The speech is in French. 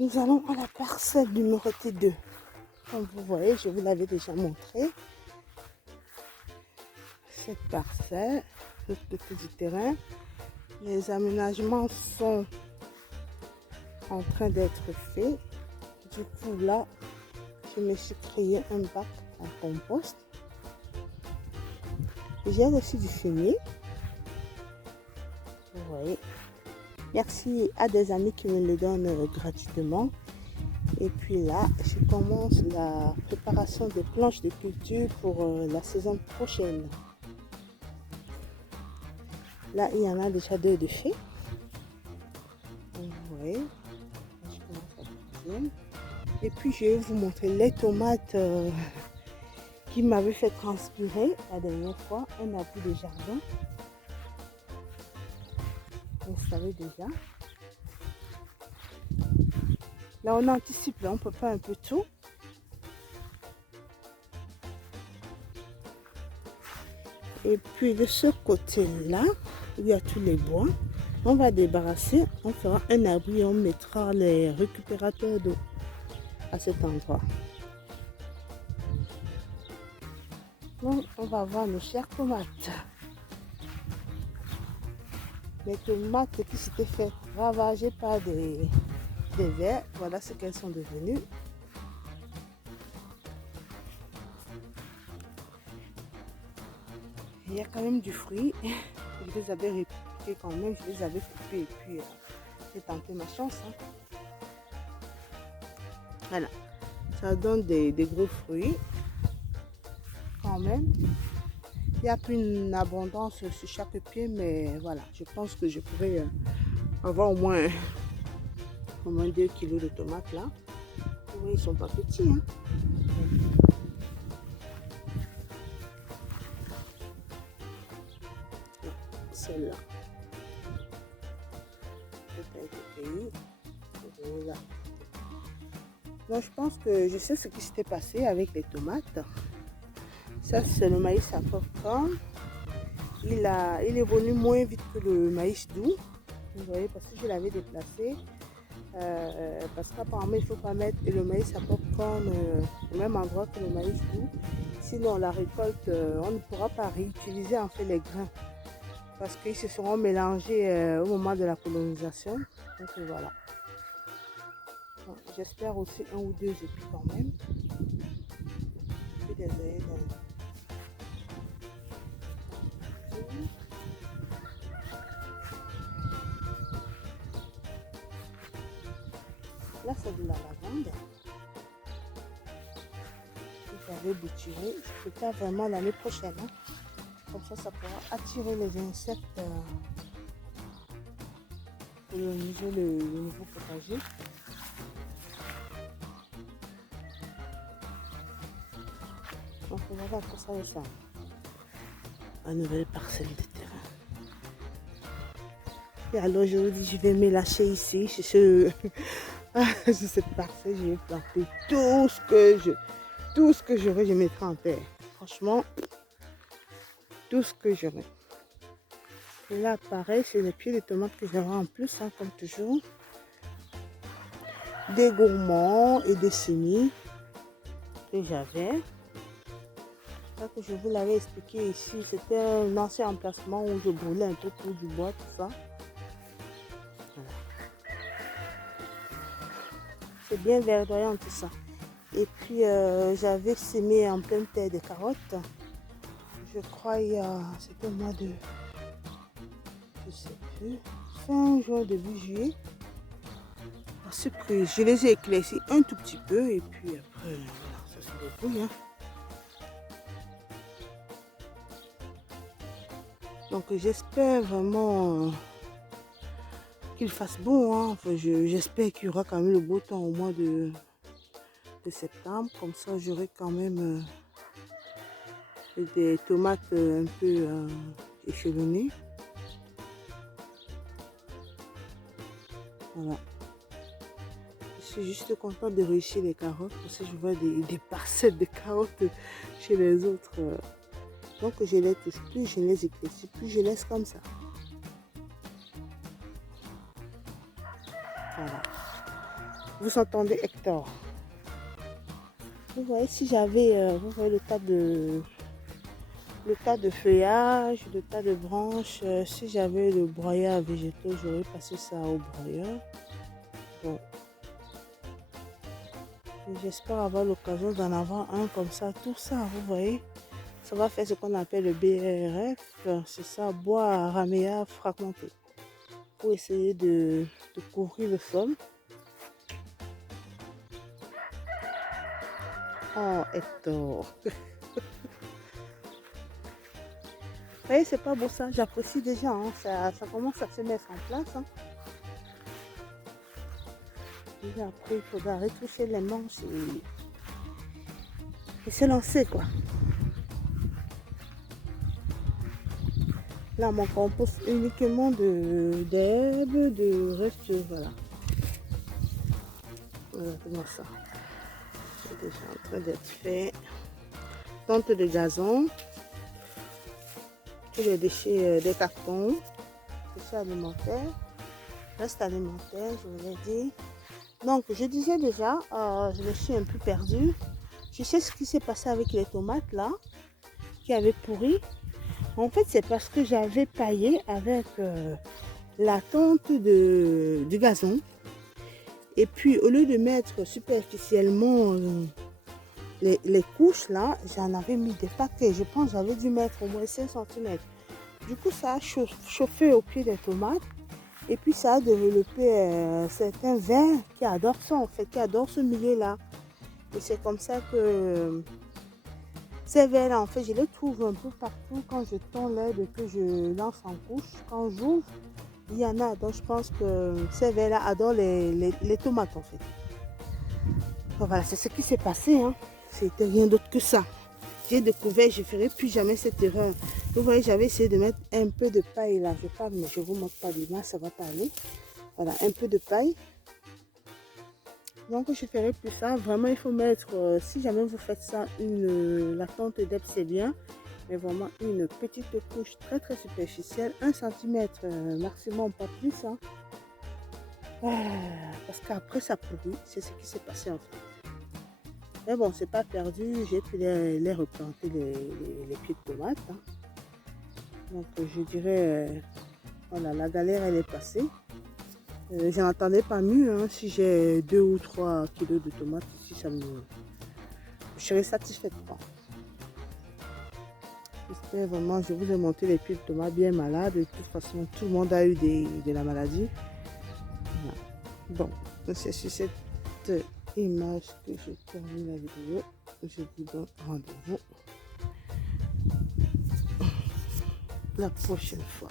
Nous allons à la parcelle numéro 2. Comme vous voyez, je vous l'avais déjà montré. Cette parcelle, l'autre côté du terrain. Les aménagements sont en train d'être faits. Du coup, là, je me suis créé un bac à compost. J'ai reçu du fumier. Vous voyez. Merci à des amis qui me le donnent gratuitement. Et puis là, je commence la préparation des planches de culture pour la saison prochaine. Là, il y en a déjà 2 de faits. Vous voyez. Je commence la troisième. Et puis, je vais vous montrer les tomates qui m'avaient fait transpirer la dernière fois. Un abri de jardin. Vous savez déjà. Là, on anticipe, là, on peut pas un peu tout. Et puis de ce côté-là, où il y a tous les bois, on va débarrasser, on fera un abri, on mettra les récupérateurs d'eau à cet endroit. Donc, on va voir nos chères tomates. Les tomates qui s'étaient fait ravager par des vers, voilà ce qu'elles sont devenues. Il y a quand même du fruit. Je les avais répliqués quand même, je les avais coupés et puis j'ai tenté ma chance. Voilà, ça donne des gros fruits quand même. Il n'y a plus une abondance sur chaque pied, mais voilà, je pense que je pourrais avoir au moins 2 kilos de tomates là. Oui, ils sont pas petits. Hein. Celle-là. Voilà. Donc, je pense que je sais ce qui s'était passé avec les tomates. Ça, c'est le maïs à popcorn. Il évolue moins vite que le maïs doux. Vous voyez, parce que je l'avais déplacé. Parce qu'apparemment, il ne faut pas mettre le maïs à popcorn au même endroit que le maïs doux. Sinon, la récolte, on ne pourra pas réutiliser en fait les grains. Parce qu'ils se seront mélangés au moment de la colonisation. Donc voilà. J'espère aussi 1 ou 2 épis quand même. Et des ailes. Là, c'est de la lavande. J'avais bouturé. Je prépare vraiment l'année prochaine. Hein. Comme ça pourra attirer les insectes pour le nouveau potager. Donc on va voir que ça ressemble. La nouvelle parcelle de terrain. Et alors je vous dis, je vais me lâcher ici. Sur cette parcelle, je vais planter tout ce que j'aurai, je mettrai en terre. Franchement, tout ce que j'aurai. Et là, pareil, c'est les pieds de tomates que j'aurai en plus, hein, comme toujours. Des gourmands et des semis que j'avais. Que je vous l'avais expliqué ici, c'était un ancien emplacement où je brûlais un peu pour du bois, tout ça. Voilà. C'est bien verdoyant tout ça. Et puis j'avais semé en pleine terre des carottes. Je crois c'était au mois de, je sais plus, fin juin, début juillet. À ce prix, je les ai éclaircis un tout petit peu et puis après, voilà, ça se débrouille. Hein. Donc j'espère vraiment qu'il fasse beau. Hein. Enfin, j'espère qu'il y aura quand même le beau temps au mois de septembre. Comme ça j'aurai quand même des tomates un peu échelonnées. Voilà. Je suis juste contente de réussir les carottes parce que je vois des parcelles de carottes chez les autres. Donc je les touche plus, je les éclaircis plus, je laisse comme ça. Voilà. Vous entendez Hector? Vous voyez, si j'avais, vous voyez le tas de feuillage, le tas de branches, si j'avais le broyeur à végétaux, j'aurais passé ça au broyeur. Bon. J'espère avoir l'occasion d'en avoir un comme ça. Tout ça, vous voyez, ça va faire ce qu'on appelle le BRF. C'est ça, bois raméa fragmenté. Pour essayer de couvrir le sol. Oh, Hector. Vous voyez, c'est pas beau ça. J'apprécie déjà. Hein. Ça commence à se mettre en place. Hein. Déjà après, il faudra retoucher les manches et se lancer quoi. Là, mon compost uniquement d'herbe, de reste, voilà. Voilà, comment ça. C'est déjà en train d'être fait. Tente de gazon. Tous les déchets des cartons. Déchets alimentaires. Reste alimentaire, je vous l'ai dit. Donc, je disais déjà, je me suis un peu perdue. Je sais ce qui s'est passé avec les tomates là, qui avaient pourri. En fait, c'est parce que j'avais paillé avec la tonte du gazon. Et puis, au lieu de mettre superficiellement les couches là, j'en avais mis des paquets. Je pense que j'avais dû mettre au moins 5 cm. Du coup, ça a chauffé au pied des tomates. Et puis, ça a développé certains vers qui adorent ça, en fait, qui adorent ce milieu-là. Et c'est comme ça que ces vers-là, en fait, je les trouve un peu partout quand je tends l'herbe et que je lance en couche. Quand j'ouvre, il y en a. Donc, je pense que ces vers-là adorent les tomates, en fait. Donc, voilà, c'est ce qui s'est passé. Hein. C'était rien d'autre que ça. J'ai découvert, je ne ferai plus jamais cette erreur. Vous voyez, j'avais essayé de mettre un peu de paille là. Je ne vous montre pas l'image, ça ne va pas aller. Voilà, un peu de paille. Donc, je ne ferai plus ça. Vraiment, il faut mettre, si jamais vous faites ça, la tonte d'herbe, c'est bien. Mais vraiment, une petite couche très, très superficielle. 1 cm maximum, pas plus. Hein. Parce qu'après, ça pourrit. C'est ce qui s'est passé en fait. Mais bon, c'est pas perdu. J'ai pu les replanter, les pieds de tomates. Hein. Donc, je dirais, voilà, la galère, elle est passée. Je n'entendais pas mieux. Hein. Si j'ai 2 ou 3 kilos de tomates ici, je serais satisfaite. J'espère vraiment, je vous ai montré les pieds de tomates bien malades. De toute façon, tout le monde a eu de la maladie. Voilà. Bon, c'est sur cette image que je termine la vidéo. Je vous donne rendez-vous la prochaine fois.